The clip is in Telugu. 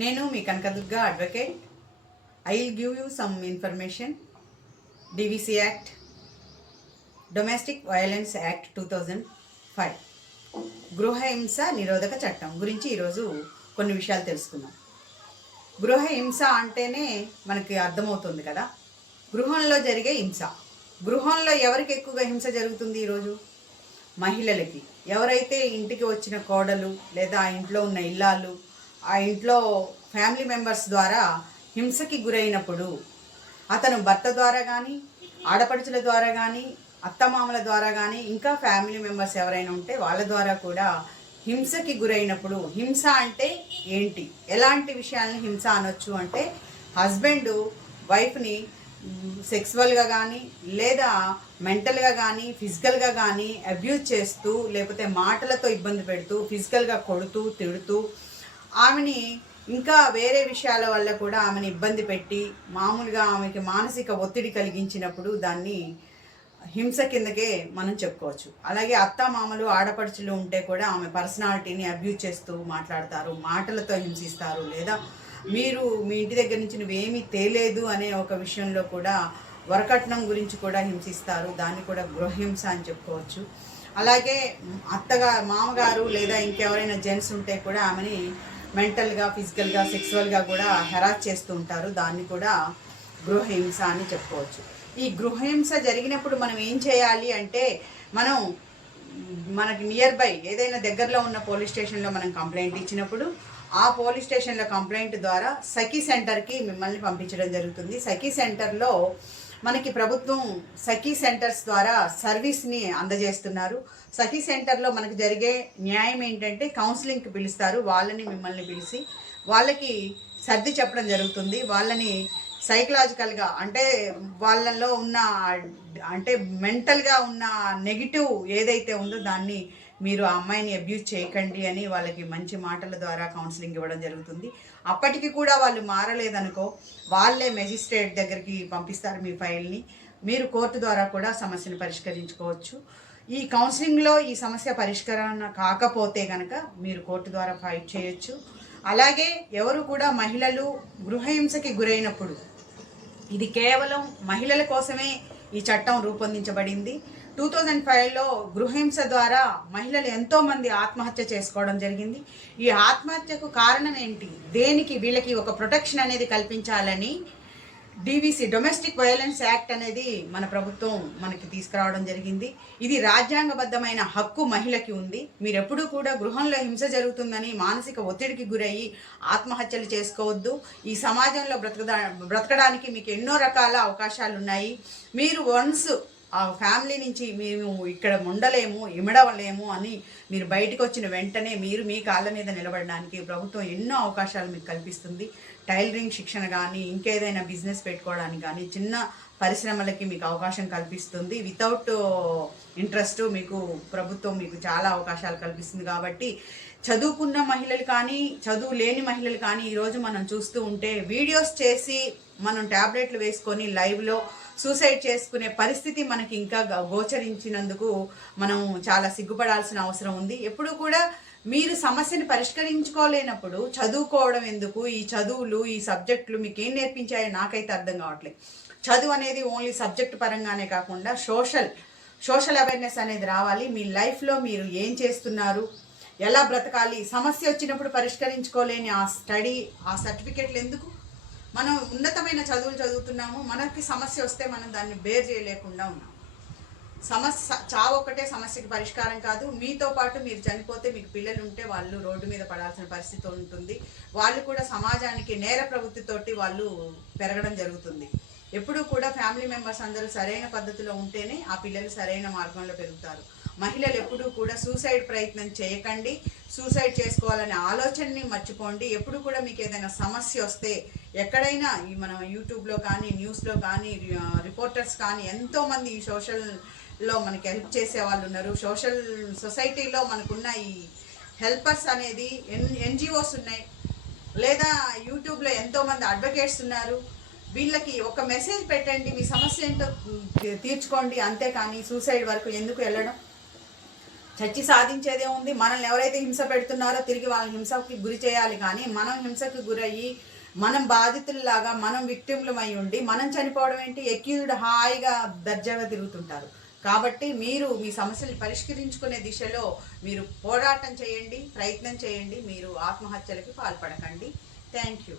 నేను మీ Kanakadurga advocate I will give you some information DVC act domestic violence act two thousand five గృహహింస నిరోధక చట్టం గురించి ఈరోజు కొన్ని విషయాలు తెలుసుకుందాం. గృహహింస అంటేనే మనకి అర్థమవుతుంది కదా? గృహంలో జరిగే హింస. గృహంలో ఎవరికి ఎక్కువగా హింస జరుగుతుంది ఈరోజు? మహిళలకి. ఎవరైతే ఇంటికి వచ్చిన కోడలు లేదా ఇంట్లో ఉన్న ఇల్లాలు ఆ ఇంట్లో ఫ్యామిలీ మెంబర్స్ ద్వారా హింసకి గురైనప్పుడు అతను భర్త ద్వారా కానీ ఆడపడుచుల ద్వారా కానీ అత్తమామల ద్వారా కానీ ఇంకా ఫ్యామిలీ మెంబర్స్ ఎవరైనా ఉంటే వాళ్ళ ద్వారా కూడా హింసకి గురైనప్పుడు హింస అంటే ఏంటి? ఎలాంటి విషయాలను హింస అనొచ్చు అంటే హస్బెండ్ వైఫ్ని సెక్సువల్గా కానీ లేదా మెంటల్గా కానీ ఫిజికల్గా కానీ అబ్యూజ్ చేస్తూ లేకపోతే మాటలతో ఇబ్బంది పెడుతూ ఫిజికల్గా కొడుతూ తిడుతూ ఆమెని ఇంకా వేరే విషయాల వల్ల కూడా ఆమెను ఇబ్బంది పెట్టి మామూలుగా ఆమెకి మానసిక ఒత్తిడి కలిగించినప్పుడు దాన్ని హింస కిందకే మనం చెప్పుకోవచ్చు. అలాగే అత్త మామలు ఆడపడుచులు ఉంటే కూడా ఆమె పర్సనాలిటీని అబ్యూజ్ చేస్తూ మాట్లాడతారు మాటలతో హింసిస్తారు లేదా మీరు మీ ఇంటి దగ్గర నుంచి నువ్వేమీ తేలేదు అనే ఒక విషయంలో కూడా వరకట్నం గురించి కూడా హింసిస్తారు. దాన్ని కూడా గృహహింస అని చెప్పుకోవచ్చు. అలాగే అత్తగా మామగారు లేదా ఇంకెవరైనా జెంట్స్ ఉంటే కూడా ఆమెని మెంటల్గా ఫిజికల్గా సెక్సువల్గా కూడా హెరాస్ చేస్తూ ఉంటారు దాన్ని కూడా గృహహింస అని చెప్పుకోవచ్చు. ఈ గృహహింస జరిగినప్పుడు మనం ఏం చేయాలి అంటే మనం మనకి నియర్ బై ఏదైనా దగ్గరలో ఉన్న పోలీస్ స్టేషన్లో మనం కంప్లైంట్ ఇచ్చినప్పుడు ఆ పోలీస్ స్టేషన్లో కంప్లైంట్ ద్వారా సఖీ సెంటర్కి మిమ్మల్ని పంపించడం జరుగుతుంది. సఖీ సెంటర్లో మనకి ప్రభుత్వం సఖీ సెంటర్స్ ద్వారా సర్వీస్ని అందజేస్తున్నారు. సఖీ సెంటర్లో మనకు జరిగే న్యాయం ఏంటంటే కౌన్సిలింగ్కి పిలుస్తారు. వాళ్ళని మిమ్మల్ని పిలిచి వాళ్ళకి సర్ది చెప్పడం జరుగుతుంది. వాళ్ళని సైకలాజికల్గా అంటే వాళ్ళలో ఉన్న అంటే మెంటల్గా ఉన్న నెగిటివ్ ఏదైతే ఉందో దాన్ని మీరు ఆ అమ్మాయిని అబ్యూజ్ చేయకండి అని వాళ్ళకి మంచి మాటల ద్వారా కౌన్సిలింగ్ ఇవ్వడం జరుగుతుంది. అప్పటికి కూడా వాళ్ళు మారలేదనుకో వాళ్ళే మెజిస్ట్రేట్ దగ్గరికి పంపిస్తారు మీ ఫైల్ని మీరు కోర్టు ద్వారా కూడా సమస్యను పరిష్కరించుకోవచ్చు. ఈ కౌన్సిలింగ్లో ఈ సమస్య పరిష్కరణ కాకపోతే కనుక మీరు కోర్టు ద్వారా ఫైట్ చేయొచ్చు. అలాగే ఎవరు కూడా మహిళలు గృహహింసకి గురైనప్పుడు ఇది కేవలం మహిళల కోసమే ఈ చట్టం రూపొందించబడింది. టూ థౌజండ్ ఫైవ్లో గృహహింస ద్వారా మహిళలు ఎంతోమంది ఆత్మహత్య చేసుకోవడం జరిగింది. ఈ ఆత్మహత్యకు కారణం ఏంటి? దేనికి వీళ్ళకి ఒక ప్రొటెక్షన్ అనేది కల్పించాలని డివిసి డొమెస్టిక్ వయలెన్స్ యాక్ట్ అనేది మన ప్రభుత్వం మనకి తీసుకురావడం జరిగింది. ఇది రాజ్యాంగబద్ధమైన హక్కు మహిళకి ఉంది. మీరు ఎప్పుడూ కూడా గృహంలో హింస జరుగుతుందని మానసిక ఒత్తిడికి గురయ్యి ఆత్మహత్యలు చేసుకోవద్దు. ఈ సమాజంలో బ్రతకదా బ్రతకడానికి మీకు ఎన్నో రకాల అవకాశాలు ఉన్నాయి మీరు వన్స్ ఆ ఫ్యామిలీ నుంచి మేము ఇక్కడ ఉండలేము ఇమడవలేము అని మీరు బయటకు వచ్చిన వెంటనే మీరు మీ కాళ్ళ మీద నిలబడడానికి ప్రభుత్వం ఎన్నో అవకాశాలు మీకు కల్పిస్తుంది. టైలరింగ్ శిక్షణ కానీ ఇంకేదైనా బిజినెస్ పెట్టుకోవడానికి కానీ చిన్న పరిశ్రమలకి మీకు అవకాశం కల్పిస్తుంది. వితౌట్ ఇంట్రెస్ట్ మీకు ప్రభుత్వం మీకు చాలా అవకాశాలు కల్పిస్తుంది కాబట్టి చదువుకున్న మహిళలు కానీ చదువు లేని మహిళలు కానీ ఈరోజు మనం చూస్తూ ఉంటే వీడియోస్ చేసి మనం ట్యాబ్లెట్లు వేసుకొని లైవ్లో సూసైడ్ చేసుకునే పరిస్థితి మనకి ఇంకా గ- గోచరించినందుకు మనం చాలా సిగ్గుపడాల్సిన అవసరం ఉంది. ఎప్పుడు కూడా మీరు సమస్యను పరిష్కరించుకోలేనప్పుడు చదువుకోవడం ఎందుకు? ఈ చదువులు ఈ సబ్జెక్టులు మీకు ఏం నేర్పించాయో నాకైతే అర్థం కావట్లేదు. చదువు అనేది ఓన్లీ సబ్జెక్ట్ పరంగానే కాకుండా సోషల్ సోషల్ అవేర్నెస్ అనేది రావాలి. మీ లైఫ్లో మీరు ఏం చేస్తున్నారు? ఎలా బ్రతకాలి? సమస్య వచ్చినప్పుడు పరిష్కరించుకోలేని ఆ స్టడీ ఆ సర్టిఫికెట్లు ఎందుకు? మనం ఉన్నతమైన చదువులు చదువుతున్నాము మనకి సమస్య వస్తే మనం దాన్ని బేర్ చేయలేకుండా ఉన్నాం. సమస్య చావు ఒక్కటే సమస్యకి పరిష్కారం కాదు. మీతో పాటు మీరు చనిపోతే మీకు పిల్లలు ఉంటే వాళ్ళు రోడ్డు మీద పడాల్సిన పరిస్థితి ఉంటుంది. వాళ్ళు కూడా సమాజానికి నేర ప్రవృత్తితోటి వాళ్ళు పెరగడం జరుగుతుంది. ఎప్పుడూ కూడా ఫ్యామిలీ మెంబర్స్ అందరూ సరైన పద్ధతిలో ఉంటేనే ఆ పిల్లలు సరైన మార్గంలో పెరుగుతారు. మహిళలు ఎప్పుడూ కూడా సూసైడ్ ప్రయత్నం చేయకండి. సూసైడ్ చేసుకోవాలనే ఆలోచనని మర్చిపోండి. ఎప్పుడు కూడా మీకు ఏదైనా సమస్య వస్తే ఎక్కడైనా ఈ మనం యూట్యూబ్లో కానీ న్యూస్లో కానీ రిపోర్టర్స్ కానీ ఎంతోమంది ఈ సోషల్లో మనకి హెల్ప్ చేసే వాళ్ళు ఉన్నారు. సోషల్ సొసైటీలో మనకున్న ఈ హెల్పర్స్ అనేది ఎన్ ఎన్జిఓస్ ఉన్నాయి. లేదా యూట్యూబ్లో ఎంతోమంది అడ్వకేట్స్ ఉన్నారు. వీళ్ళకి ఒక మెసేజ్ పెట్టండి. మీ సమస్య ఏంటో తీర్చుకోండి తీర్చుకోండి. అంతేకాని సూసైడ్ వరకు ఎందుకు వెళ్ళడం? చచ్చి సాధించేదే ఉంది. మనల్ని ఎవరైతే హింస పెడుతున్నారో తిరిగి వాళ్ళని హింసకి గురి చేయాలి కానీ మనం హింసకు గురయ్యి మనం బాధితుల్లాగా మనం విక్టిమ్లం ఉండి మనం చనిపోవడం ఏంటి? ఎక్యూజ్డ్ హాయిగా దర్జాగా తిరుగుతుంటారు. కాబట్టి మీరు మీ సమస్యలు పరిష్కరించుకునే దిశలో మీరు పోరాటం చేయండి ప్రయత్నం చేయండి. మీరు ఆత్మహత్యలకి పాల్పడకండి. Thank you.